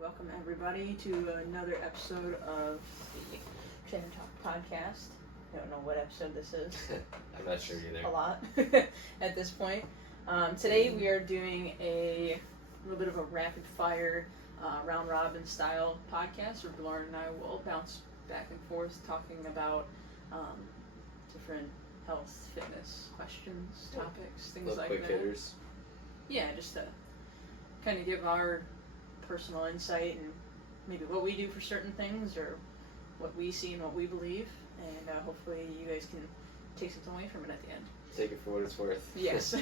Welcome everybody to another episode of the Chin and Talk podcast. I don't know what episode this is. I'm not sure either. A lot at this point. Today we are doing a little bit of a rapid fire round robin style podcast where Delorrin and I will bounce back and forth talking about different health, fitness questions, topics, things like quick that. Hitters. Yeah, just to kind of give our personal insight and maybe what we do for certain things or what we see and what we believe, and hopefully you guys can take something away from it at the end. Take it for what it's worth. Yes.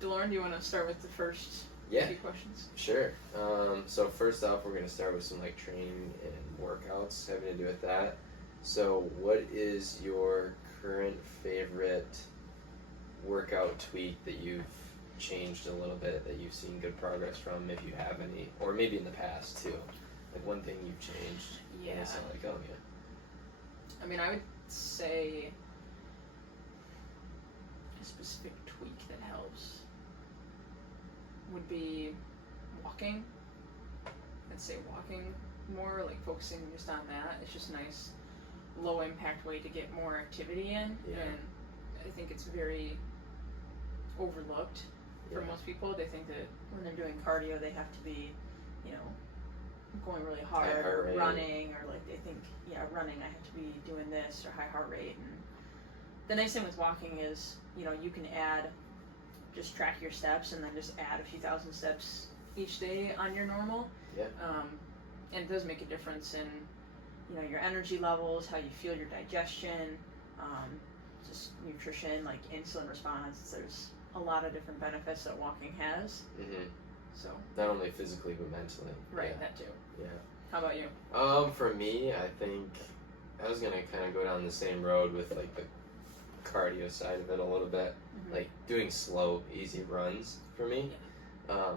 Delorrin, do you want to start with the first few questions? Sure. So first off, we're going to start with some training and workouts having to do with that. So what is your current favorite workout tweak that you've changed a little bit, that you've seen good progress from, if you have any, or maybe in the past too? Like one thing you've changed. Yeah. And it's like, oh yeah. I mean, I would say a specific tweak that helps would be walking. I'd say walking more, like focusing just on that. It's just a nice, low impact way to get more activity in, and I think it's very overlooked for most people. They think that when they're doing cardio, they have to be, going really hard, or running, or like they think, running, I have to be doing this, or high heart rate. And the nice thing with walking is, you can just track your steps and then just add a few thousand steps each day on your normal. Yeah. And it does make a difference in, your energy levels, how you feel, your digestion, just nutrition, like insulin response. There's a lot of different benefits that walking has. Mm-hmm. So not only physically but mentally. Right, yeah. That too. Yeah. How about you? For me, I think I was gonna kind of go down the same road with like the cardio side of it a little bit, like doing slow, easy runs for me. Yeah.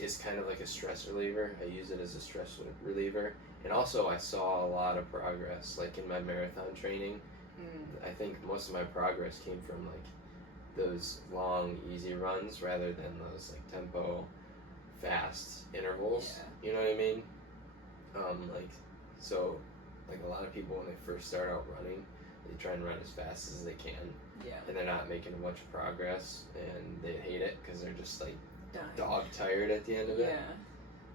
Is kind of like a stress reliever. I use it as a stress reliever, and also I saw a lot of progress, like in my marathon training. I think most of my progress came from like those long, easy runs rather than those like tempo, fast intervals. Yeah. You know what I mean? So a lot of people when they first start out running, they try and run as fast as they can. Yeah. And they're not making a bunch of progress, and they hate it because they're just like dog tired at the end of it.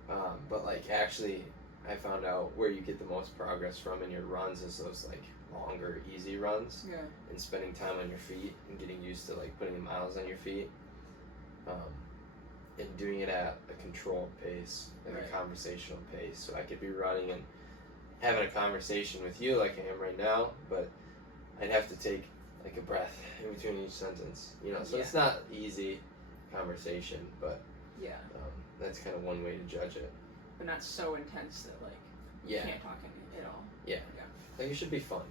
Yeah. But actually, I found out where you get the most progress from in your runs is those longer, easy runs. Yeah. And spending time on your feet and getting used to putting miles on your feet. And doing it at a controlled pace, a conversational pace. So I could be running and having a conversation with you like I am right now, but I'd have to take a breath in between each sentence. So it's not easy conversation, but that's kind of one way to judge it. But not so intense that you can't talk at all. Yeah. It should be fun,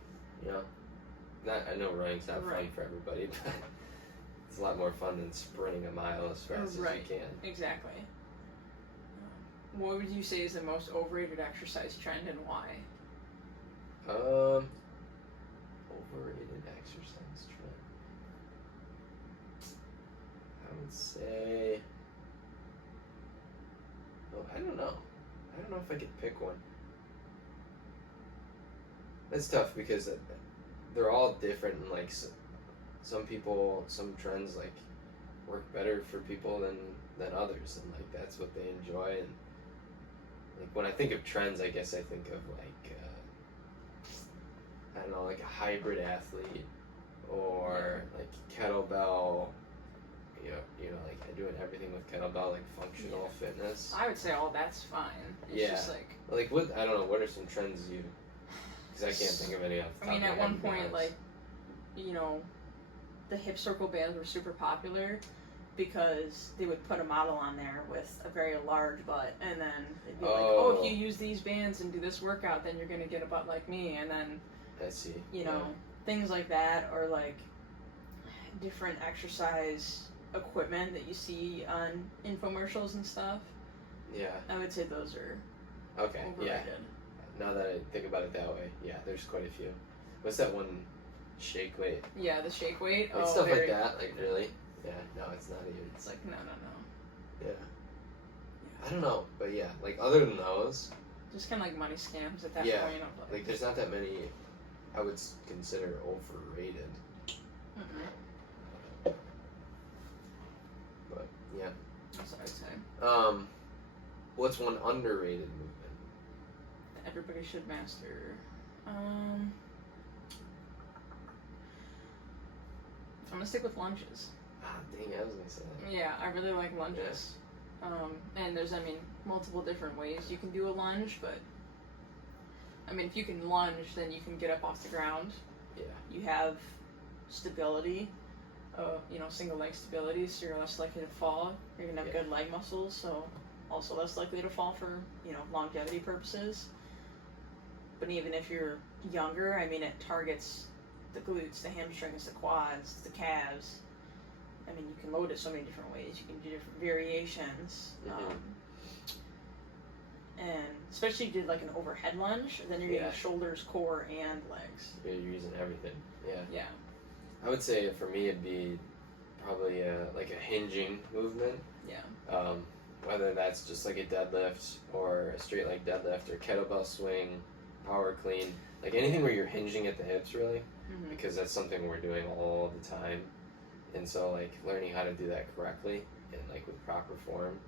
I know running's not fun for everybody, but it's a lot more fun than sprinting a mile as fast as you can. Exactly. What would you say is the most overrated exercise trend, and why? Overrated exercise trend. I would say, I don't know if I could pick one. It's tough because they're all different, and some trends work better for people than others, and that's what they enjoy. And when I think of trends, I guess I think of I don't know, a hybrid athlete, or kettlebell. Doing everything with kettlebell, functional fitness. I would say all that's fine. It's just what, I don't know, what are some trends you? Because I can't think of any off the top of my head. At one point, the hip circle bands were super popular because they would put a model on there with a very large butt, and then they'd be if you use these bands and do this workout, then you're going to get a butt like me, and then I see. Things like that, or different exercise equipment that you see on infomercials and stuff. Yeah. I would say those are overrated. Yeah. Now that I think about it that way, there's quite a few. What's that one? Shake weight. Yeah, the shake weight. Stuff like that. Really? Yeah. No, it's not even. It's no. Yeah. I don't know, but yeah, like other than those, Just kind of like money scams at that Yeah, point. Of like there's not that many I would consider overrated. mm-hmm. But yeah. That's what I'd say. What's one underrated movement? That everybody should master. I'm gonna stick with lunges. Ah, dang, I was gonna say that. Yeah, I really like lunges. And there's, multiple different ways you can do a lunge, but if you can lunge, then you can get up off the ground. Yeah. You have stability, single leg stability, so you're less likely to fall. You're gonna have good leg muscles, so also less likely to fall for, longevity purposes. But even if you're younger, it targets the glutes, the hamstrings, the quads, the calves. You can load it so many different ways. You can do different variations. Mm-hmm. And especially if you did like an overhead lunge, then you're getting shoulders, core, and legs. Yeah, you're using everything. Yeah. Yeah. I would say for me it'd be probably like a hinging movement. Yeah. Whether that's just like a deadlift or a straight leg deadlift or kettlebell swing, power clean, like anything where you're hinging at the hips really, Mm-hmm. because that's something we're doing all the time. And so like learning how to do that correctly and like with proper form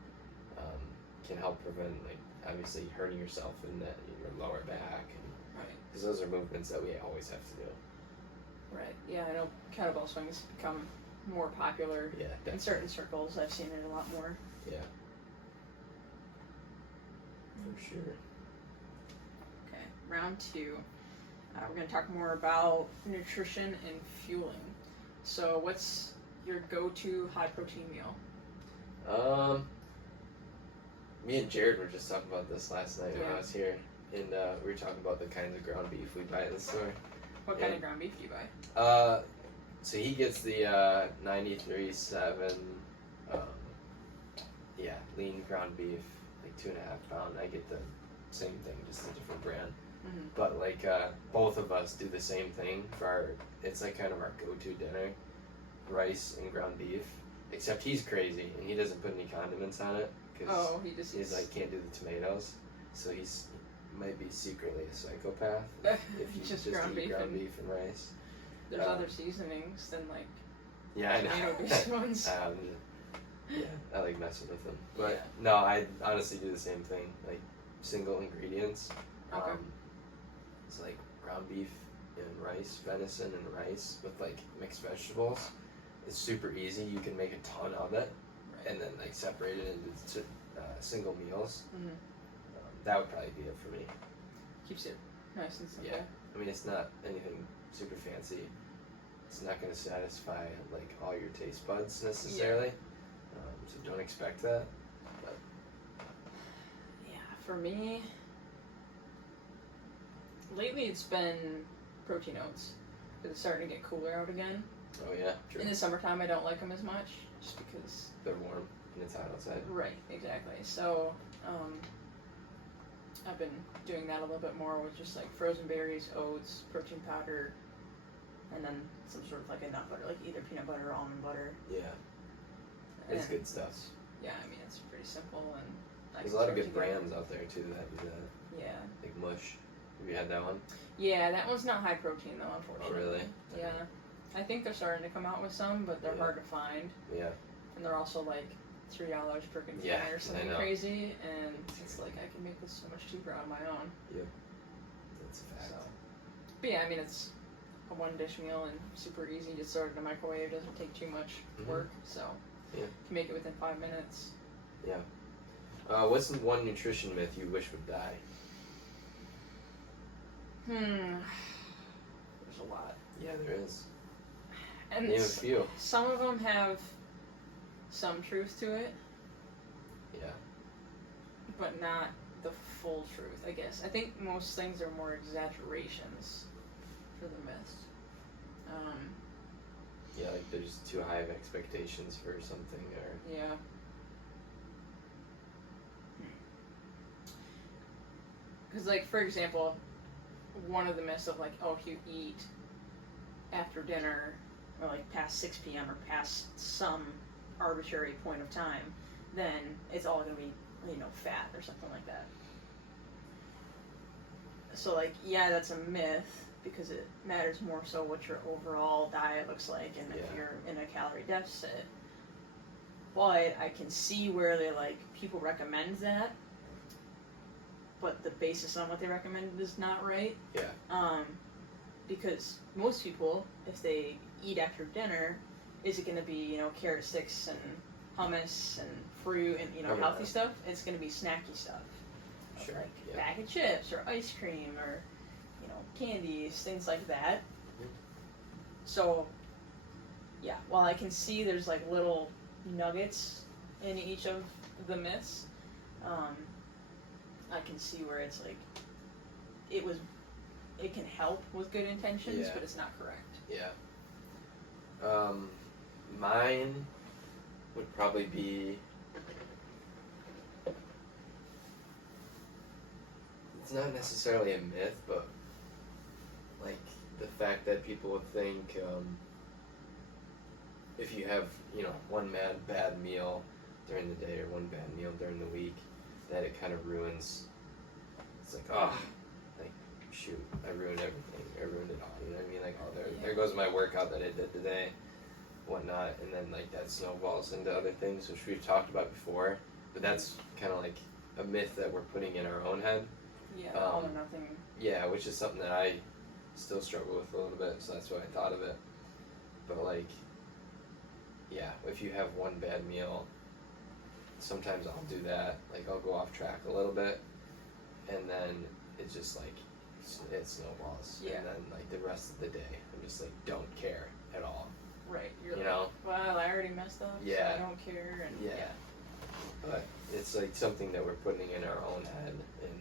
can help prevent like obviously hurting yourself in your lower back. Right. Because those are movements that we always have to do. Right. Yeah, I know kettlebell swings become more popular in certain circles. I've seen it a lot more. Yeah. For sure. Okay, round 2. We're going to talk more about nutrition and fueling. So what's your go-to high-protein meal? Me and Jared were just talking about this last night when Yeah. I was here, and we were talking about the kinds of ground beef we buy at the store. What kind of ground beef do you buy? So he gets the 93.7, lean ground beef, like 2.5 pound. I get the same thing, just a different brand. Mm-hmm. But like both of us do the same thing for our. It's like kind of our go-to dinner, rice and ground beef. Except he's crazy and he doesn't put any condiments on it because he's like can't do the tomatoes. So he might be secretly a psychopath if you just ground eat beef ground and beef and rice. There's other seasonings than like I know. tomato-based ones. I like messing with them. But no, I honestly do the same thing. Like single ingredients. Okay. It's like ground beef and rice, venison and rice with like mixed vegetables. It's super easy. You can make a ton of it, and then like separate it into single meals. Mm-hmm. That would probably be it for me. Keeps it nice and simple. Yeah, it's not anything super fancy. It's not going to satisfy like all your taste buds necessarily. So don't expect that. But yeah, for me, lately it's been protein oats. Because it's starting to get cooler out again. Oh yeah, true. In the summertime, I don't like them as much, just because they're warm and it's hot outside. Right, exactly. So, I've been doing that a little bit more with just like frozen berries, oats, protein powder, and then some sort of like a nut butter, like either peanut butter or almond butter. Yeah, it's good stuff. Yeah, it's pretty simple and there's a lot of good brands out there too that do that. Yeah. Like Mush. Have you had that one? Yeah, that one's not high protein though, unfortunately. Oh really? Yeah. I think they're starting to come out with some, but they're hard to find. Yeah. And they're also like $3 per container or something crazy, and it's like I can make this so much cheaper on my own. Yep. That's a fact. So. But yeah, it's a one dish meal and super easy. Just throw it in the microwave, doesn't take too much work, so you can make it within 5 minutes. Yeah. What's one nutrition myth you wish would die? There's a lot. Yeah, there is. And name a few. Some of them have some truth to it. Yeah. But not the full truth, I guess. I think most things are more exaggerations for the myths. Yeah, like there's too high of expectations for something, or yeah. Because, like, for example, one of the myths of like, if you eat after dinner or like past 6 p.m. or past some arbitrary point of time, then it's all going to be fat or something like that. So, like, yeah, that's a myth because it matters more so what your overall diet looks like and if you're in a calorie deficit. But I can see where they, like, people recommend that, but the basis on what they recommend is not right. Yeah. Because most people, if they eat after dinner, is it going to be, carrot sticks and hummus and fruit and, healthy stuff? It's going to be snacky stuff. Sure. Like bag of chips or ice cream or, candies, things like that. Mm-hmm. So, yeah, while I can see there's, like, little nuggets in each of the myths, I can see where it's, like, it can help with good intentions, but it's not correct. Yeah. Mine would probably be, it's not necessarily a myth, but like the fact that people would think if you have, one bad meal during the day or one bad meal during the week, that it kind of ruins, it's like, like, shoot, I ruined everything, I ruined it all, you know what I mean? Like, there goes my workout that I did today, whatnot, and then, like, that snowballs into other things, which we've talked about before, but that's kind of like a myth that we're putting in our own head. Yeah, all or nothing. Yeah, which is something that I still struggle with a little bit, so that's why I thought of it. But, like, yeah, if you have one bad meal, sometimes I'll do that. Like, I'll go off track a little bit, and then it's just, like, it snowballs. Yeah. And then, like, the rest of the day, I'm just, like, don't care at all. Right. You're you like, know? well, I already messed up, so I don't care. And yeah. But it's, like, something that we're putting in our own head, and,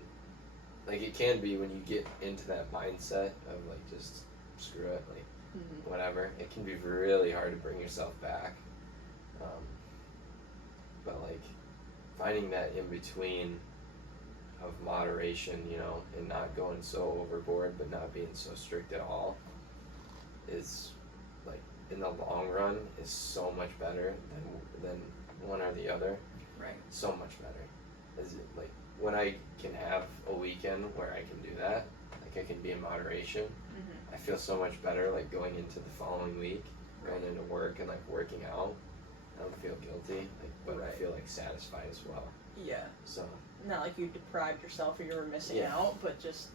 like, it can be when you get into that mindset of, like, just screw it, like, whatever. It can be really hard to bring yourself back. But, like, finding that in between of moderation, and not going so overboard, but not being so strict at all, is, like, in the long run, is so much better than one or the other. Right. So much better. Is it, like, when I can have a weekend where I can do that, like, I can be in moderation, I feel so much better, like, going into the following week, going into work and, like, working out. I don't feel guilty, like, but I feel, like, satisfied as well. Yeah. So. Not like you deprived yourself or you were missing out, but just,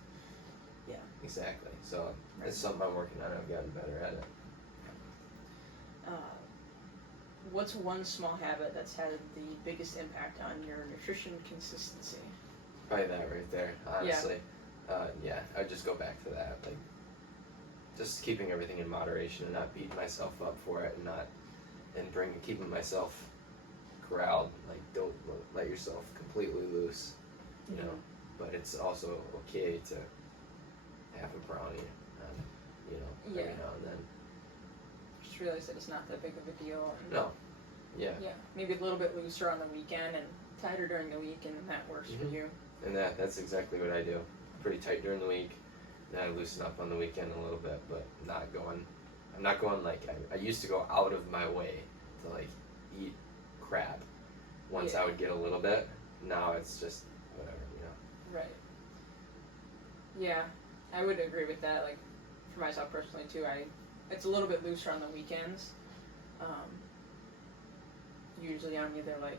Exactly. So it's something I'm working on. I've gotten better at it. What's one small habit that's had the biggest impact on your nutrition consistency? Probably that right there, honestly. I'd just go back to that. Like, just keeping everything in moderation and not beating myself up for it, and keeping myself corralled. Like, don't let yourself completely loose, you know. But it's also okay to have a brownie, every now and then. Just realize that it's not that big of a deal. And no. Yeah. Yeah. Maybe a little bit looser on the weekend and tighter during the week, and that works for you. And that's exactly what I do. Pretty tight during the week. Then I loosen up on the weekend a little bit, but I'm not going like, I used to go out of my way to, like, eat crap once I would get a little bit. Now it's just whatever, Right. Yeah, I would agree with that. Like, for myself personally too, it's a little bit looser on the weekends. Usually I'm either, like,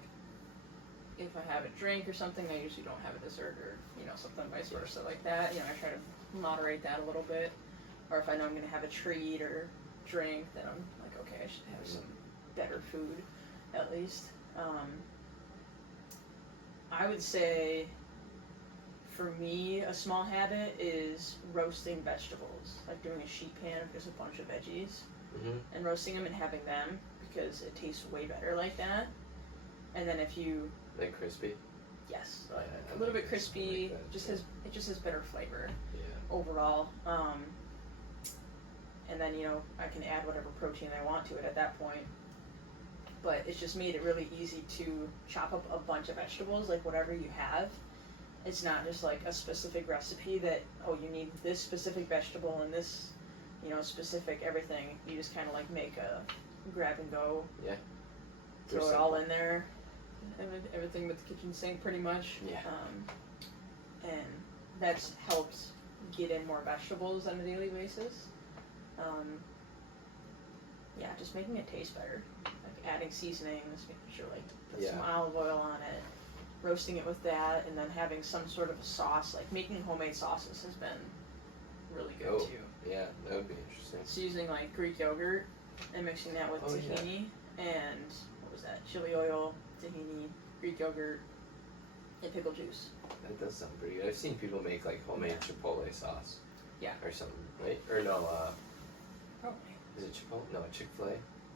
if I have a drink or something, I usually don't have a dessert or, something vice versa like that. I try to moderate that a little bit. Or if I know I'm going to have a treat or drink, then I'm like, okay, I should have some better food, at least. I would say, for me, a small habit is roasting vegetables. Like doing a sheet pan if there's a bunch of veggies. And roasting them and having them, because it tastes way better like that. And then if you... Like crispy? Yes. A little bit crispy. Like it just has better flavor overall. And then, I can add whatever protein I want to it at that point. But it's just made it really easy to chop up a bunch of vegetables, like whatever you have. It's not just like a specific recipe that, you need this specific vegetable and this, specific everything. You just kind of like make a grab and go. Yeah. Throw it all in there. everything but the kitchen sink, pretty much. Yeah. And that's helped get in more vegetables on a daily basis. Yeah, just making it taste better. Like adding seasonings, making sure like put some olive oil on it, roasting it with that, and then having some sort of a sauce. Like making homemade sauces has been really good too. Yeah, that would be interesting. So using like Greek yogurt and mixing that with tahini and what was that? Chili oil, tahini, Greek yogurt, and pickle juice. That does sound pretty good. I've seen people make like homemade Chipotle sauce. Yeah. Or something, right? Or no, Probably. is it Chipotle? No, Chick-fil-A?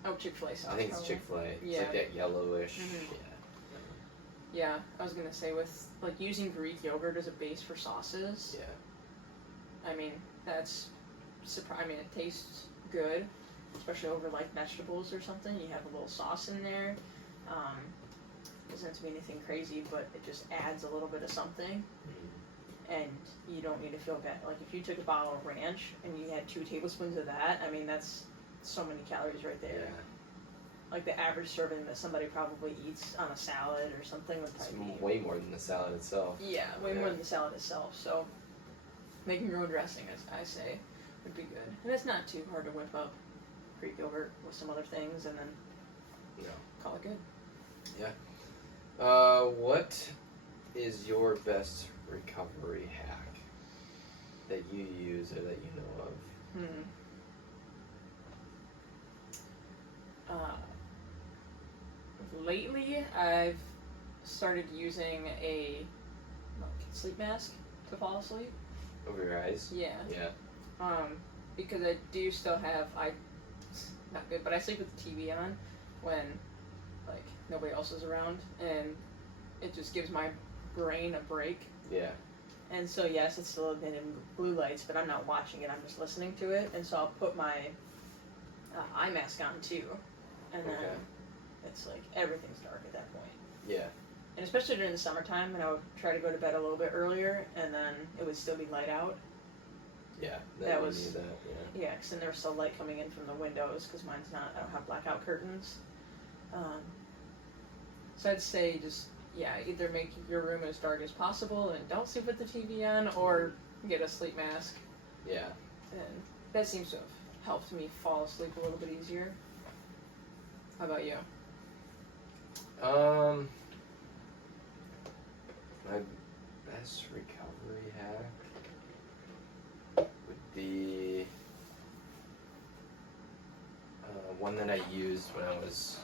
Oh, Chick-fil-A sauce. I think it's probably. Chick-fil-A. It's Yeah. like that yellowish. Mhm. Yeah. Yeah, I was gonna say with like using Greek yogurt as a base for sauces. Yeah. I mean, that's I mean, it tastes good, especially over like vegetables or something. You have a little sauce in there. Doesn't have to be anything crazy, but it just adds a little bit of something. And you don't need to feel bad. Like if you took a bottle of ranch and you had 2 tablespoons of that, I mean, that's so many calories right there. Yeah. Like the average serving that somebody probably eats on a salad or something would It's probably be way more than the salad itself. Yeah, way more than the salad itself. So making your own dressing, as I say, would be good. And it's not too hard to whip up Greek yogurt with some other things and then call it good. Yeah. What is your best recovery hack that you use or that you know of? Lately, I've started using a sleep mask to fall asleep. Over your eyes? Yeah. Yeah. Because I do still have not good, but I sleep with the TV on when like nobody else is around, and it just gives my brain a break. Yeah. And so yes, it's still emitting blue lights, but I'm not watching it. I'm just listening to it, and so I'll put my eye mask on too, and then it's like everything's dark at that point. Yeah. And especially during the summertime, and I would try to go to bed a little bit earlier, and then it would still be light out. Yeah. That was need that. Yeah. Yeah, because then there's still light coming in from the windows, because mine's not. I don't have blackout curtains. So I'd say just either make your room as dark as possible and don't sleep with the TV on, or get a sleep mask. Yeah. And that seems to have helped me fall asleep a little bit easier. How about you? My best recovery hack would be one that I used when I was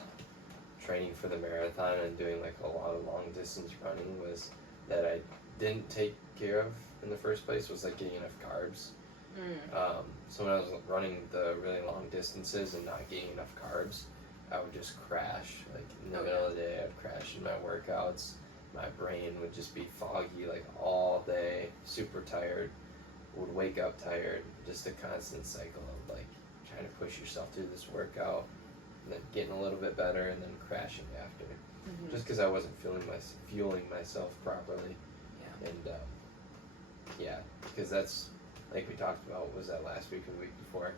training for the marathon and doing like a lot of long distance running, was that I didn't take care of in the first place, was like getting enough carbs. So when I was running the really long distances and not getting enough carbs, I would just crash. Like in the middle of the day, I'd crash in my workouts. My brain would just be foggy like all day, super tired, would wake up tired, just a constant cycle of like trying to push yourself through this workout and then getting a little bit better and then crashing after. Just because I wasn't fueling myself properly. Yeah. And because that's, like we talked about, was that last week or the week before?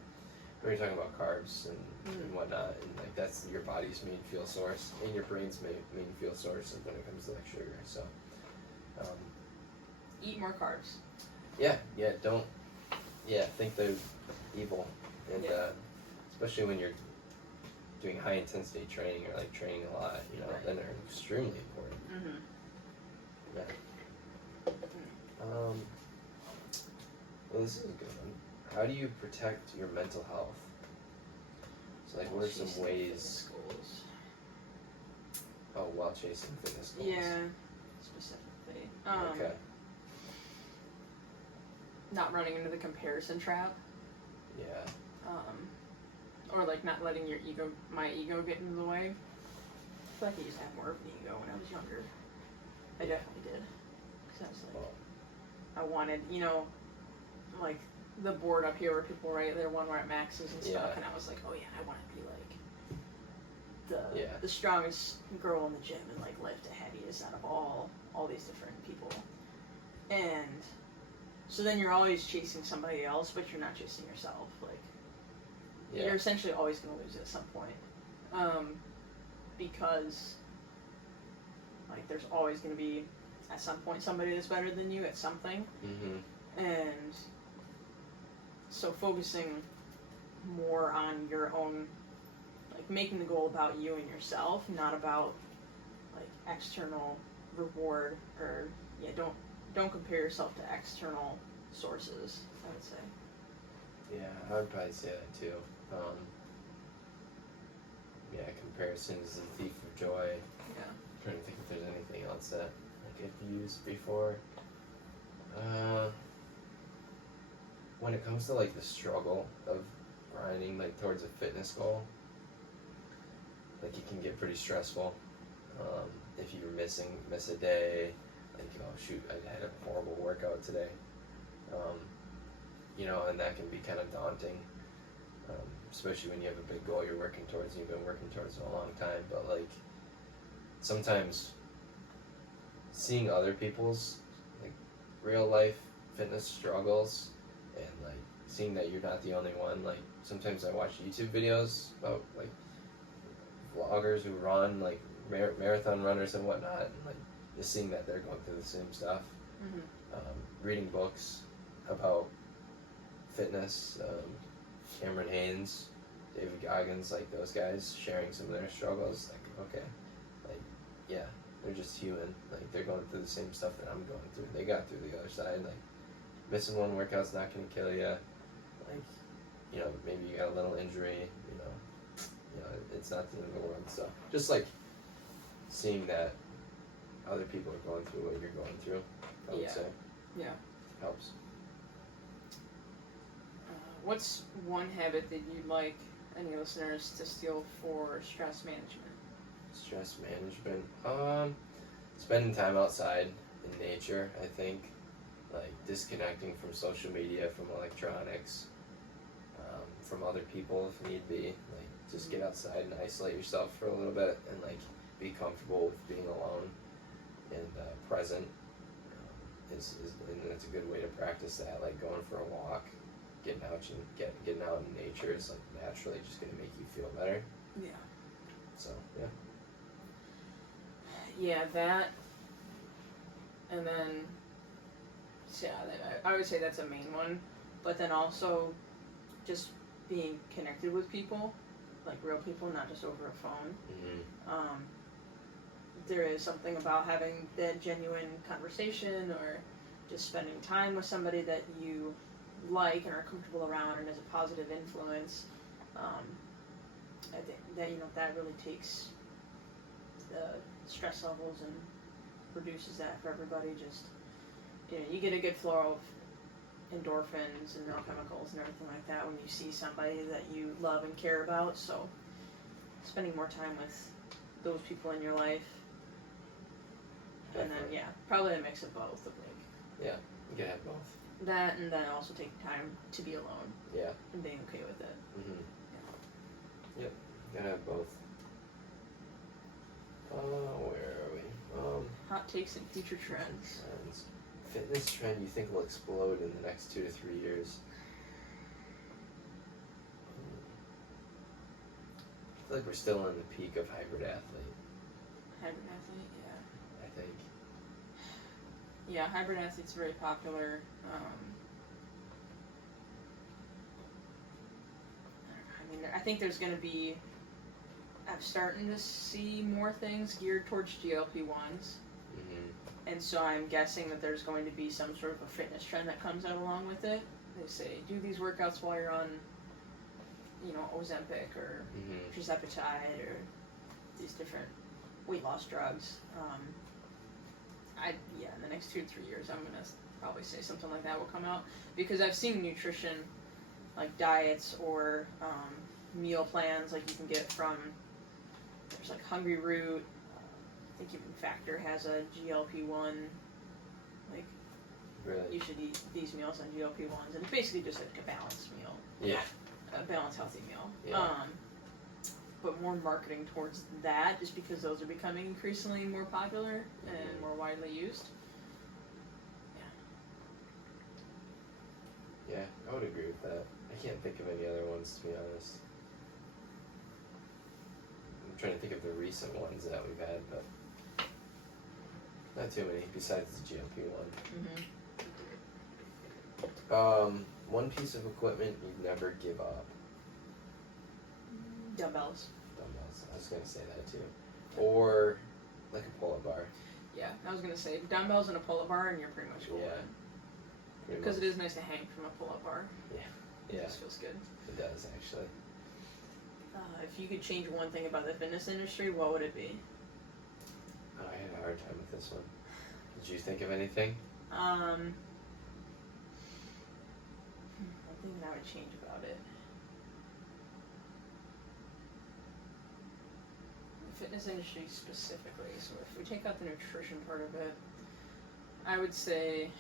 We were talking about carbs and whatnot, and like that's your body's main fuel source and your brain's main fuel source when it comes to like sugar. So, Eat more carbs. Don't think they're evil, and especially when you're doing high intensity training or like training a lot, then they're extremely important. Yeah. Well, this is a good one. How do you protect your mental health? So, like, what are some ways? Goals. Oh, while chasing fitness goals. Yeah, specifically. Okay. Not running into the comparison trap. Yeah. Or like not letting my ego get in the way. I feel like I used to have more of an ego when I was younger. I definitely did. Because I was like, I wanted, like the board up here where people write their 1 rep maxes and stuff, and I was like, oh yeah, I want to be like the strongest girl in the gym and like lift the heaviest out of all these different people. And so then you're always chasing somebody else, but you're not chasing yourself. Like you're essentially always going to lose at some point, because Like, there's always going to be, at some point, somebody that's better than you at something. Mm-hmm. And so focusing more on your own, like, making the goal about you and yourself, not about, like, external reward, or, yeah, don't compare yourself to external sources, I would say. Yeah, I would probably say that too. Yeah, comparison is the thief of joy. Yeah. I'm trying to think if there's anything else that I could use before. When it comes to like the struggle of grinding like towards a fitness goal, like it can get pretty stressful. If you miss a day, like, oh shoot, I had a horrible workout today. And that can be kind of daunting. Especially when you have a big goal you're working towards and you've been working towards it a long time. But like sometimes seeing other people's like real life fitness struggles and like seeing that you're not the only one. Like sometimes I watch YouTube videos about like vloggers who run, like marathon runners and whatnot, and like just seeing that they're going through the same stuff. Mm-hmm. Reading books about fitness, Cameron Haynes, David Goggins, like those guys sharing some of their struggles. Like, okay, like, yeah, they're just human. Like, they're going through the same stuff that I'm going through. They got through the other side. Like, missing one workout's not going to kill you. Like, maybe you got a little injury. It's not the end of the world. So, just like seeing that other people are going through what you're going through, I would say. Yeah. Helps. What's one habit that you'd like any listeners to steal for stress management? Stress management? Spending time outside in nature, I think. Like disconnecting from social media, from electronics, from other people if need be. Like just get outside and isolate yourself for a little bit and like be comfortable with being alone and present. And that's a good way to practice that. Like going for a walk, getting out in nature is like naturally just gonna make you feel better. Yeah. So yeah. Yeah, that, and then I would say that's a main one, but then also just being connected with people, like real people, not just over a phone. Mm-hmm. There is something about having that genuine conversation or just spending time with somebody that you like and are comfortable around and is a positive influence. I think that that really takes the stress levels and reduces that for everybody. Just you get a good flow of endorphins and neurochemicals and everything like that when you see somebody that you love and care about. So spending more time with those people in your life. And then, probably a mix of both. Of like, yeah, you can have both. That, and then also taking time to be alone. Yeah. And being okay with it. Mm-hmm. Yep, you gotta have both. Where are we? Hot takes and future trends. Fitness trend you think will explode in the next 2 to 3 years? I feel like we're still in the peak of hybrid athlete. Hybrid athlete, yeah. I think. Yeah, hybrid athlete's very popular. I think there's going to be. I'm starting to see more things geared towards GLP-1s. Mm-hmm. And so I'm guessing that there's going to be some sort of a fitness trend that comes out along with it. They say, do these workouts while you're on, Ozempic or tirzepatide or these different weight loss drugs. In the next 2 to 3 years, I'm going to probably say something like that will come out. Because I've seen nutrition, like diets or meal plans, like you can get from, there's like Hungry Root. I think even Factor has a GLP-1, like, really? You should eat these meals on GLP-1s, and it's basically just like a balanced meal. Yeah. A balanced, healthy meal. Yeah. But more marketing towards that, just because those are becoming increasingly more popular and more widely used. Yeah. Yeah, I would agree with that. I can't think of any other ones, to be honest. I'm trying to think of the recent ones that we've had, but Not too many, besides the GLP one. Mm-hmm. One piece of equipment you'd never give up. Dumbbells. Dumbbells. I was gonna say that too. Or like a pull-up bar. Yeah, I was gonna say dumbbells and a pull-up bar, and you're pretty much golden. Yeah. Because it is nice to hang from a pull-up bar. Yeah. It Yeah. just feels good. It does actually. If you could change one thing about the fitness industry, what would it be? Oh, I had a hard time with this one. Did you think of anything? One thing that I would change about it. The fitness industry specifically. So if we take out the nutrition part of it, I would say.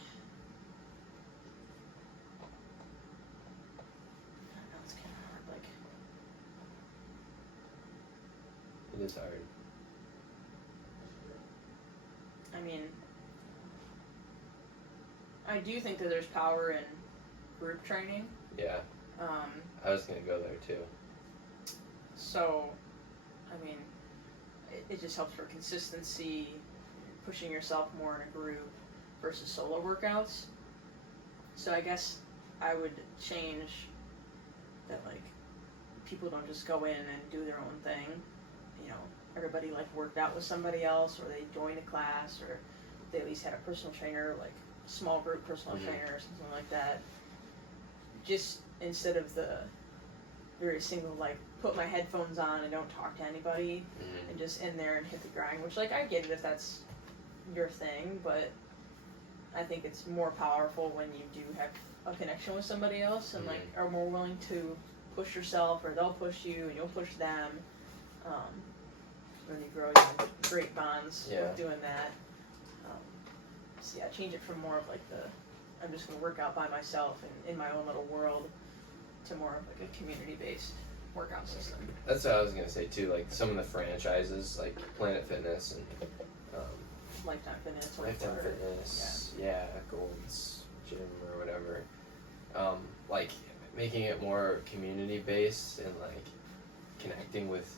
I don't know, it's kind of hard. Like. It is hard. I mean, I do think that there's power in group training. Yeah. I was gonna go there too. So, I mean, it just helps for consistency, pushing yourself more in a group versus solo workouts. So I guess I would change that, like, people don't just go in and do their own thing. You know, everybody like worked out with somebody else, or they joined a class, or they at least had a personal trainer, like a small group personal trainer or something like that. Just instead of the very single, like, put my headphones on and don't talk to anybody, and just in there and hit the grind, which, like, I get it if that's your thing, but I think it's more powerful when you do have a connection with somebody else and, like, are more willing to push yourself, or they'll push you and you'll push them. When you grow, you have great bonds with doing that. So yeah, change it from more of like I'm just gonna work out by myself and in my own little world to more of like a community-based workout system. That's what I was gonna say too. Like some of the franchises, like Planet Fitness and Lifetime Fitness, Lifetime Fitness, Gold's Gym or whatever. Like making it more community-based and like connecting with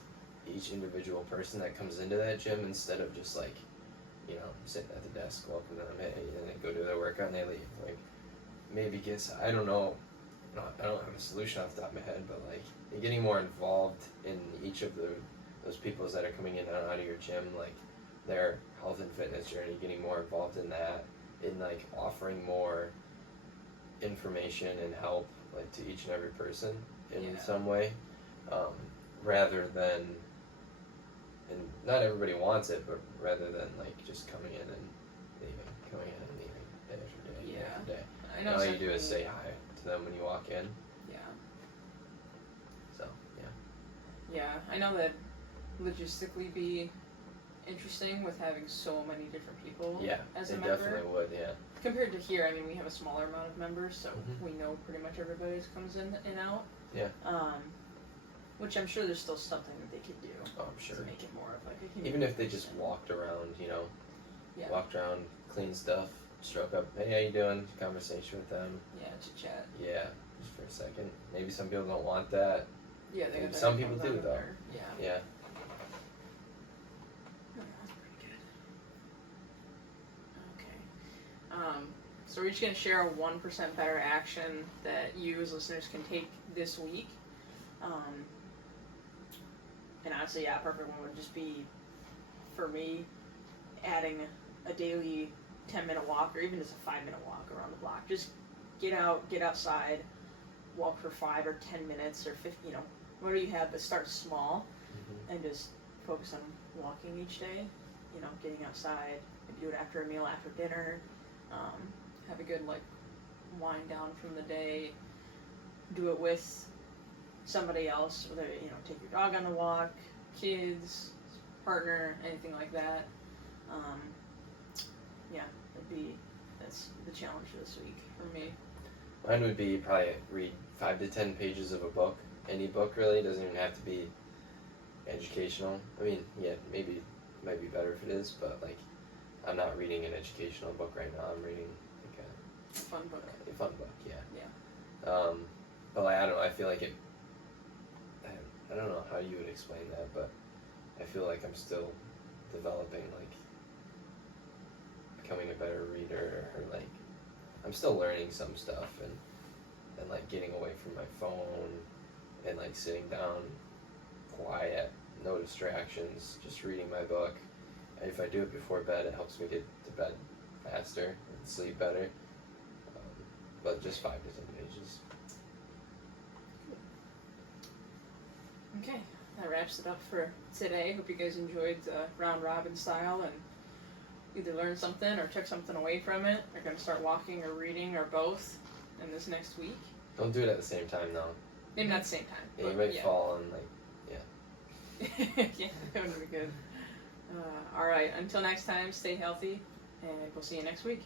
each individual person that comes into that gym instead of just like, you know, sitting at the desk, welcome them, hey, and they go do their workout and they leave. Like, maybe I don't know, I don't have a solution off the top of my head, but like, you're getting more involved in each of those people that are coming in and out of your gym, like their health and fitness journey, getting more involved in that, in like offering more information and help like to each and every person in some way, rather than. And not everybody wants it, but rather than like just coming in and leaving, coming in and leaving day after day, day after day. I know. All you do is say hi to them when you walk in. Yeah. So yeah, I know that logistically be interesting with having so many different people. As a member. Definitely would. Yeah. Compared to here, I mean, we have a smaller amount of members, so we know pretty much everybody that comes in and out. Yeah. Which I'm sure there's still something that they could do. Oh, I'm sure. To make it more of like a community. Even if they just walked around, you know, walked around, clean stuff, stroke up, hey, how you doing? Conversation with them. Yeah, chit chat. Yeah, just for a second. Maybe some people don't want that. Yeah, they got some people do though. Yeah. Yeah. That's pretty good. Okay. So we're just gonna share a 1% better action that you as listeners can take this week. And honestly, perfect one would just be, for me, adding a daily 10-minute walk, or even just a 5-minute walk around the block. Just get outside, walk for 5 or 10 minutes, or 50, you know, whatever you have, but start small, and just focus on walking each day. You know, getting outside, maybe do it after a meal, after dinner. Have a good, like, wind down from the day. Do it with somebody else, whether, you know, take your dog on a walk, kids, partner, anything like that. That's the challenge this week for me. Mine would be probably read 5 to 10 pages of a book. Any book really, doesn't even have to be educational. I mean, yeah, maybe it might be better if it is, but like, I'm not reading an educational book right now. I'm reading like a fun book. A fun book, yeah. Yeah. But like, I don't know. I feel like it. I don't know how you would explain that, but I feel like I'm still developing like becoming a better reader, or like I'm still learning some stuff, and like getting away from my phone and like sitting down quiet, no distractions, just reading my book. And if I do it before bed, it helps me get to bed faster and sleep better. But just 5 to 10 pages. Okay, that wraps it up for today. Hope you guys enjoyed the round robin style and either learned something or took something away from it. Are going to start walking or reading or both in this next week. Don't do it at the same time, though. Maybe not the same time. Yeah, you might fall on Yeah, that would be good. All right, until next time, stay healthy, and we'll see you next week.